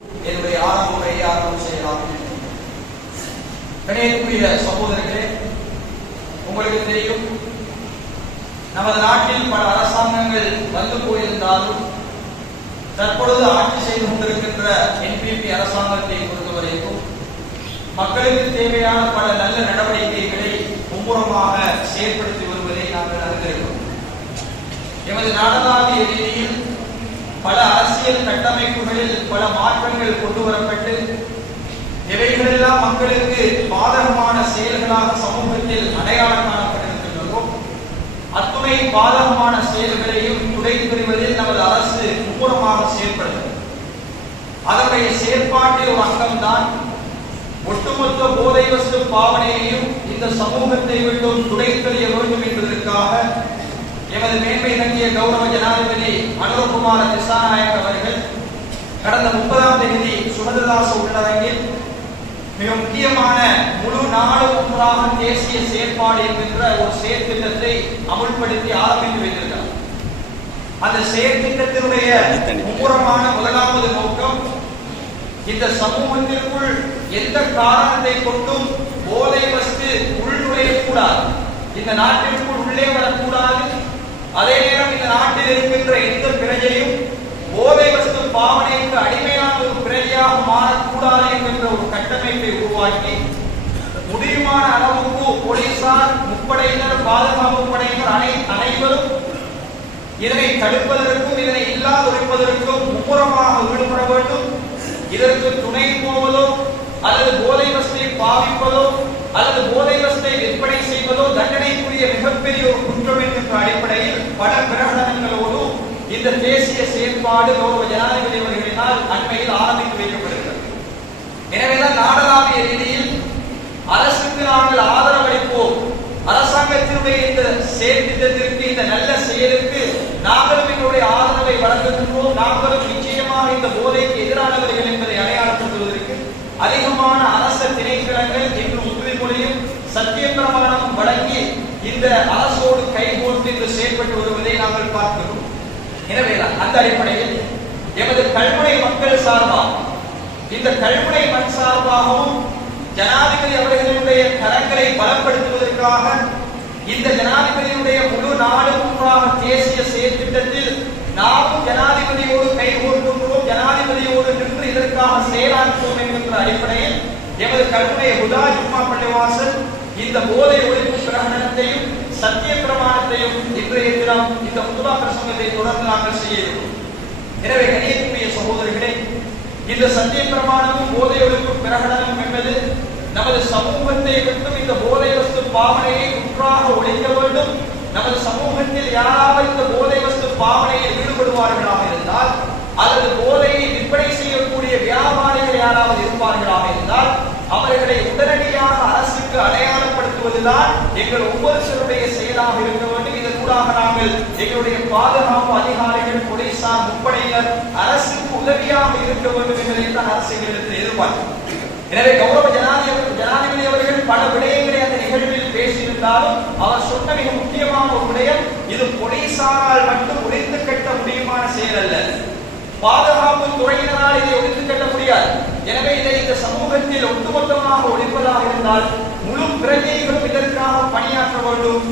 என்னுடைய ஆரம்ப உரையை ஆரம்பம் செய்யலாம் கணியக்கூடிய சகோதரர்களே? உங்களுக்கு தெரியும் நமது நாட்டில் பல அரசாங்கங்கள் வந்து போயிருந்தாலும் தற்பொழுது ஆட்சி செய்து கொண்டிருக்கின்ற என்பிபி அரசாங்கத்தை பொறுத்தவரைக்கும் மக்களுக்கு தேவையான பல நல்ல நடவடிக்கைகளை மும்முரமாக செயற்படுத்தி வருவதை நாங்கள் அறிந்திருக்கிறோம். எமது நாடளாவிய ரீதியில் கட்டமைப்புகளில் பல மாற்றங்கள் கொண்டு வரப்பட்டு இவைகளெல்லாம் மக்களுக்கு பாதகமான செயல்களாக சமூகத்தில் அடையாளம் காணப்பட்டிருக்கின்றதோ அத்துணை பாதகமான செயல்களையும் துடைத்து பெறுவதில் நமது அரசு மும்முரமாக செயல்படுகிறது. அதனுடைய செயற்பாட்டில் ஒரு அங்கம்தான் ஒட்டுமொத்த போதை வஸ்து பாவனையையும் இந்த சமூகத்தை விட்டும் துடைத்தெறிய வேண்டும் என்பதற்காக எமது மேன்மை தங்கிய கௌரவ ஜனாதிபதி அனுரகுமார திசாநாயக் அவர்கள் கடந்த முப்பதாம் தேதி சுமந்திரதாஸ் உள்ளடங்கில் மிக முக்கியமான முழு நாடு ஒன்றாக தேசிய செயற்பாடு என்கின்ற ஒரு செயற்திட்டத்தை அமுல்படுத்தி ஆரம்பித்து வைத்திருக்கிறார். அந்த செயற்திட்டத்தினுடைய மும்முரமான முதலாவது நோக்கம் இந்த சமூகத்திற்குள் எந்த காரணத்தை கொண்டும் போதை வஸ்து உள்நுழையக்கூடாது இந்த நாட்டிற்குள் உள்ளே வரக்கூடாது. அதே நேரம் இந்த நாட்டில் இருக்கின்ற எந்த பிரஜையும் போதை வஸ்து பாவனைக்கு அடிமையான ஒரு பிறவியாக மாறக்கூடாது என்கின்ற ஒரு கட்டமைப்பை உருவாக்கி முடியுமான அளவுக்கு போலீசார் முப்படையினர் பாதுகாப்பு படையினர் அனை அனைவரும் இதனை தடுப்பதற்கும் இதனை இல்லாதொழிப்பதற்கும் மும்முரமாக ஈடுபட வேண்டும். இதற்கு துணை போவதோ அல்லது போதை வசதியை பாவிப்பதோ அல்லது போதை வசதியை விற்பனை செய்வதோ தண்டனைக்குரிய மிகப்பெரிய ஒரு குற்றம் என்கின்ற அடிப்படையில் பல பிரகடனங்களோடு இந்த தேசிய செயற்பாடு கௌரவ ஜனாதிபதி அவர்களினால் அண்மையில் ஆரம்பித்து வைக்கப்படுகிறது. எனவேதான் நாடளாவிய ரீதியில் அரசுக்கு நாங்கள் ஆதரவளிப்போம். அரசாங்கத்தினுடைய இந்த செயற்திட்டத்திற்கு இந்த நல்ல செயலுக்கு நாங்களும் எங்களுடைய ஆதரவை வழங்குகின்றோம். நாங்களும் நிச்சயமாக இந்த போதைக்கு எதிரானவர்கள் என்பதை அடையாளப்படுத்துவதற்கு அதிகமான அரச திணைக்களங்கள் என்று உறுதிமொழியும் சத்திய பிரமாணம் வழங்கி இந்த அரசோடு கைகோர்த்து இன்று செயல்பட்டு வருவதை நாங்கள் பார்க்கிறோம். எனவே அந்த அடிப்படையில் எமது கல்முனை மக்கள் சார்பாக இந்த கல்முனை மண் சார்பாகவும் ஜனாதிபதி அவர்களுடைய கரங்களை பலப்படுத்துவதற்காக இந்த ஜனாதிபதியுடைய முழு நாடு ஒன்றாக தேசிய செயற்திட்டத்தில் நாமும் ஜனாதிபதியோடு கைகோர்க்கின்றோம் ஜனாதிபதியோடு நின்று இதற்காக செயலாற்றுவோம் என்கின்ற அடிப்படையில் எமது கல்முனை ஹுதா ஜும்மா பள்ளிவாசல் இந்த போதை ஒழிப்பு பிரகடனத்தையும் சத்திய பிரமாணத்தையும் இன்றைய தினம் இந்த முதுலா பிரசங்கத்தை தொடர்ந்து நாங்கள் செய்ய இருக்கிறோம் எனவே கணியத்துக்குரிய சகோதரர்களே இந்த சத்திய பிரமாணமும் போதை ஒழிப்பு பிரகடனம் என்பது நமது சமூகத்தை விட்டும் இந்த போதை வஸ்து பாவனையை முற்றாக ஒழிக்க வேண்டும். நமது சமூகத்தில் யாராவது இந்த போதை வஸ்து பாவனையில் ஈடுபடுவார்களாக இருந்தால் அல்லது போதையை விற்பனை செய்யக்கூடிய வியாபாரிகள் யாராவது இருப்பார்களாக இருந்தால் அவர்களை உடனடியாக அரசுக்கு என்பதுதான் எங்கள் ஒவ்வொருத்தருடைய செயலாக இருக்க வேண்டும். இதனூடாக நாங்கள் எங்களுடைய பாதுகாப்பு அதிகாரிகள் போலீசார் முப்படையினர் அரசுக்கு உதவியாக இருக்க வேண்டும் என்பதை தான் அரசு எங்களிடத்தில் எதிர்பார்க்கிறோம் எனவே கௌரவ ஜனாதிபதி ஜனாதிபதி அவர்கள் பல விடயங்களை அந்த நிகழ்வில் பேசியிருந்தாலும் அவர் சொன்ன மிக முக்கியமான ஒரு விடயம் இது போலீசாரால் மட்டும் உடைத்து கட்ட முடியுமான செயல் அல்ல. பாதுகாப்பு துறையினரால் இதை ஒழித்து கட்ட முடியாது. எனவே இதை இந்த சமூகத்தில் ஒட்டுமொத்தமாக ஒழிப்பதாக இருந்தால் முழு பிறகு மாற்ற வேண்டும்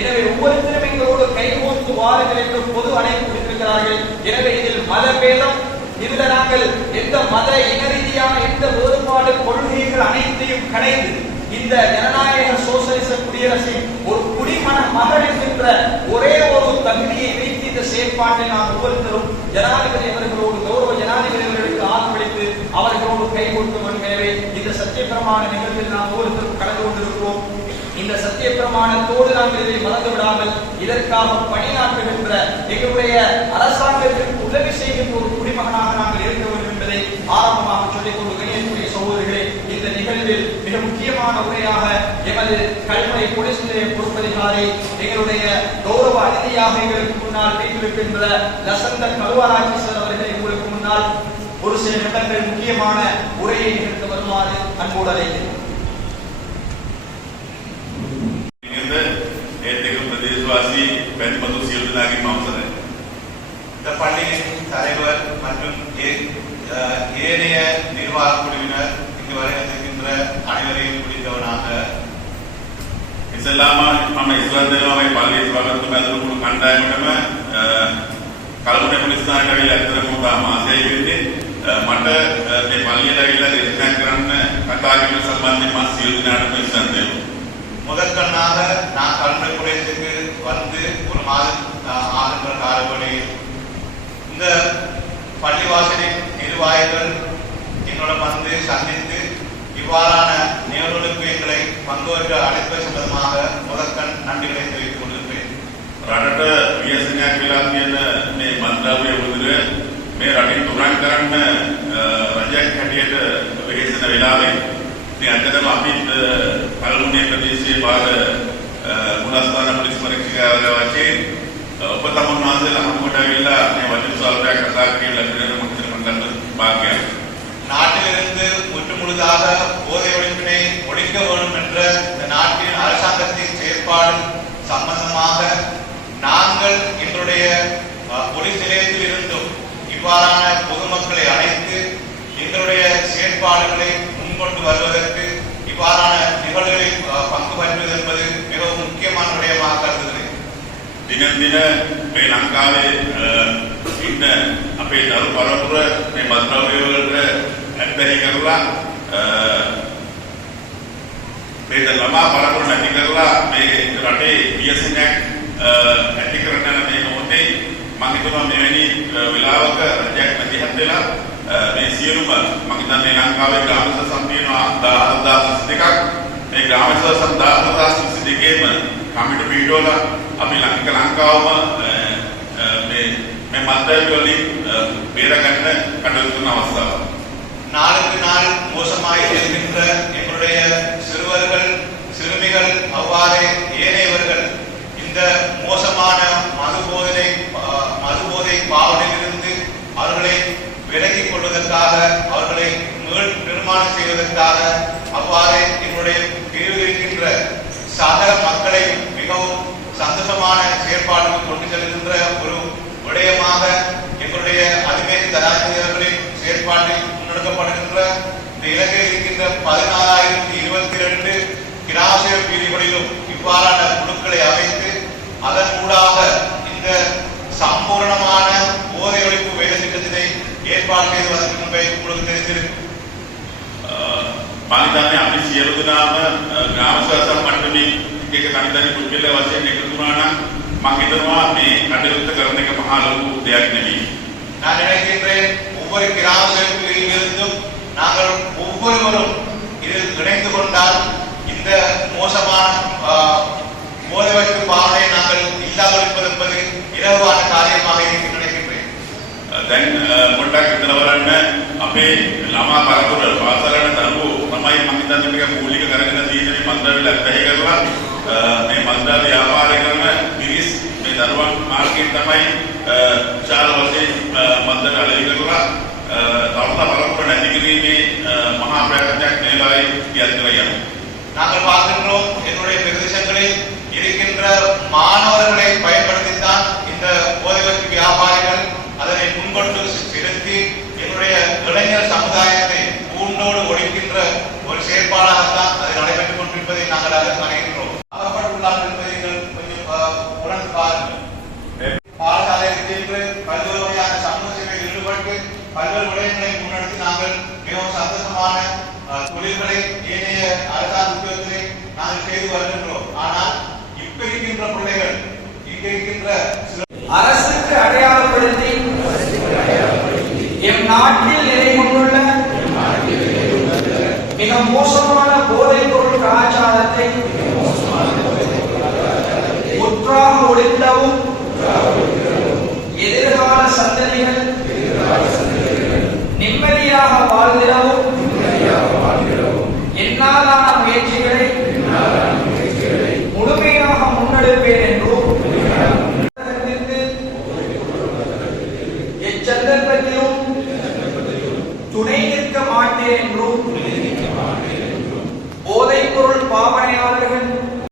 எனவே ஒவ்வொருத்தரும் எங்களோடு கைகோர்த்து வாருங்கள் என்று பொது அழைப்பு விடுத்திருக்கிறார்கள். எனவே இதில் மதபேதம் இதுல நாங்கள் எந்த மத இன ரீதியான எந்த வேறுபாடு கொள்கைகள் அனைத்தையும் கடைந்து இந்த ஜனநாயக சோசலிச குடியரசின் ஒரு குடிமன மகன் என்கின்ற ஒரே ஒரு தகுதியை வைத்து இந்த செயற்பாட்டை நாம் ஒவ்வொருத்தரும் ஜனாதிபதி அவர்களோடு கௌரவ ஜனாதிபதி அவர்களுக்கு ஆதரவளித்து அவர்களோடு கை கொடுக்க வேண்டும் எனவே இந்த சத்திய பிரமாண நிகழ்வில் நாம் ஒவ்வொருத்தரும் கலந்து கொண்டிருக்கிறோம். சத்திய பிரமாணத்தோடு நாம் இதை மறந்து விடாமல் இதற்காக பணியாற்றுகின்ற எங்களுடைய அரசாங்கத்திற்கு உதவி செய்கின்ற ஒரு குடிமகனாக நாங்கள் இருக்க வேண்டும் என்பதை ஆரம்பமாக சொல்லிக் கொண்டு கணியக்கூடிய சகோதரிகளே இந்த நிகழ்வில் மிக முக்கியமான உரையாக எமது கல்முனை போலீஸ் நிலைய பொறுப்பதிகாரி எங்களுடைய கௌரவ அதிதியாக எங்களுக்கு முன்னால் வீட்டிருக்கின்ற லசந்த கல்வராட்சி சார் அவர்களை உங்களுக்கு முன்னால் ஒரு சில நிமிடங்கள் முக்கியமான உரையை நிகழ்த்த வருமாறு அன்போடு அழைக்கிறேன். அப்துல்லாஹி மௌசர் இந்த பள்ளியின் தலைவர் மற்றும் ஏனைய நிர்வாக குழுவினர் இங்கு வருகின்ற அனைவரையும் குறித்தவனாக இதெல்லாம நம்ம இஸ்லாத்திரமாவை பள்ளி பகத்து மேலும் கண்டாயமிடம கல்முனை போலீஸ்தான் கடையில் எத்தனை கூட்டம் ஆசைவிட்டு මට මේ පල්ලියට ඇවිල්ලා දේශනා කරන්න කතා කරන සම්බන්ධයෙන් මම සියලු நான் கல்முனை பிரதேசத்துக்கு வந்து ஒரு மாதத்துக்கு ஆஹ், ஆகின்ற காலவழியில் இந்த பள்ளிவாசலின் நிர்வாகிகள் என்னிடம் வந்து சந்தித்து இவ்வாறான நிகழ்வுகளுக்கு எங்களை பங்குபற்ற அழைப்பது சம்பந்தமாக முதற்கண் நன்றிகளை தெரிவித்துக் கொள்கின்றேன் රටට ව්‍යසනයක් වෙලා තියෙන මේ මන්ත්‍රාලය උදේ මේ රටින් තුරන් කරන්න අ, රජයක් හැටියට වෙහෙසන වෙලාවේ ඉතින් ඇත්තටම අපි පළමුනේ ප්‍රදේශයේ භාග මුලස්ථාන පොලිස් පරීක්ෂකයාගේ වශයෙන් ಒಪ್ಪತ್ತೊಂಬತ್ತು ಮಾಸದಲ್ಲಿ ನಮ್ಮ ಕೂಡ ಇಲ್ಲ ನೀವು ಹದಿನೈದು ಸಾವಿರ ರೂಪಾಯಿ ಕಸಾಕಿ ಲಕ್ಷಣ ಮುಗಿಸಿಕೊಂಡು ಭಾಗ್ಯ நாட்டிலிருந்து ஒன்று முழுதாக போதை ஒழிப்பினை ஒழிக்க வேண்டும் என்ற இந்த நாட்டின் அரசாங்கத்தின் செயற்பாடு சம்பந்தமாக நாங்கள் என்னுடைய போலீஸ் நிலையத்தில் இருந்தும் இவ்வாறான பொதுமக்களை அழைத்து எங்களுடைய செயற்பாடுகளை முன்கொண்டு வருவதற்கு இவ்வாறான நிகழ்வுகளில் பங்கு பெறுவது என்பது மிகவும் முக்கியமான விடயமாக கருதுகிறேன் දිනෙන් දින මේ ලංකාවේ අ, ඉන්න අපේ දරු පරපුර මේ මත්ද්‍රව්‍ය වලට ඇත්තහි කරලා අ, මේ ළමා පරපුර නැති කරලා මේ රටේ ව්‍යසනයක් අ, ඇති කරන මේ මොහොතේ මම හිතනවා මෙවැනි අ, වෙලාවක රජයක් මැදිහත් වෙලා අ, මේ සියලුම මම හිතන්නේ ලංකාවේ ග්‍රාම සම්පූර්ණ 10000 මේ ග්‍රාම සම්දාහදාස් දෙකේම කමිටු පිටෝල අපි ලංක ලංකාවම අ, අ, මේ මේ මත්ද්‍රව්‍ය වලින් අ, බේරගන්න කටයුතු කරන අවස්ථාවක්. நாளுக்கு நாள் மோசமாய் இருக்கின்ற எங்களுடைய சிறுவர்கள் சிறுமிகள் அவ்வாறே ஏனையவர்கள் இந்த மோசமான மது போதை ஆஹ், மது போதை பாவனையிலிருந்து அவர்களை விலகிக் கொள்வதற்காக அவர்களை மீள் நிர்மாணம் செய்வதற்காக அவ்வாறே எங்களுடைய பிரிவில் இருக்கின்ற சக மக்களை மிகவும் சந்தோஷமான செயற்பாடும் கொண்டு செல்கின்ற ஒரு விடயமாக எங்களுடைய அதிமேரி தராசிரியர்களின் செயற்பாட்டில் முன்னெடுக்கப்படுகின்ற இந்த இலங்கையில் இருக்கின்ற பதினாலாயிரத்தி இருபத்தி இரண்டு கிராசியர் பிரிவுகளிலும் இவ்வாறான குழுக்களை அமைத்து அதன் ஊடாக இந்த சம்பூர்ணமான போதை ஒழிப்பு வேலை திட்டத்தினை ஏற்பாடு செய்வதற்கு முன்பே உங்களுக்கு தெரிந்திருக்கு பாலிதானே அமைச்சு எழுதுனாம கிராம එක කණිදානි පුද්ගල වශයෙන් එකතු වුණා නම් මම හිතනවා මේ කටයුත්ත කරන එක මහා ලොකු දෙයක් නෙවෙයි. நான் நினைக்கின்றேன் ஒவ்வொரு கிராம சேவைகளில் இருந்தும் நாங்கள் ஒவ்வொருவரும் இதில் இணைந்து கொண்டால் இந்த மோசமான ஆஹ், போதைவற்று பாவனை நாங்கள் இல்லாதொழிப்பது என்பது இலகுவான காரியமாக இருக்கும் நினைக்கின்றேன் දැන් අ, පොඩ්ඩක් හිතලා බලන්න අපේ ළමා පරපුර පාසලට දරුවෝ තමයි විශාල වශයෙන් මන්දර අලෙවි කරලා තවත බලපෑම නැති කිරීමේ මහා ප්‍රයත්නයක් නේලායි කියන්න යනවා. නාගර වාසනෝ එතකොට ප්‍රදේශ வருகின்றோம். ஆனால் இப்ப இருக்கின்ற பிள்ளைகள் இங்க இருக்கின்ற அரசுக்கு அடையாளப்படுத்தி எம் நாட்டில் நிலை கொண்டுள்ள மிக மோசமான போதைப் பொருள் கலாச்சாரத்தை உற்றாக ஒழிக்கவும் எதிர்கால சந்ததிகள் நிம்மதியாக வாழ்ந்திடவும்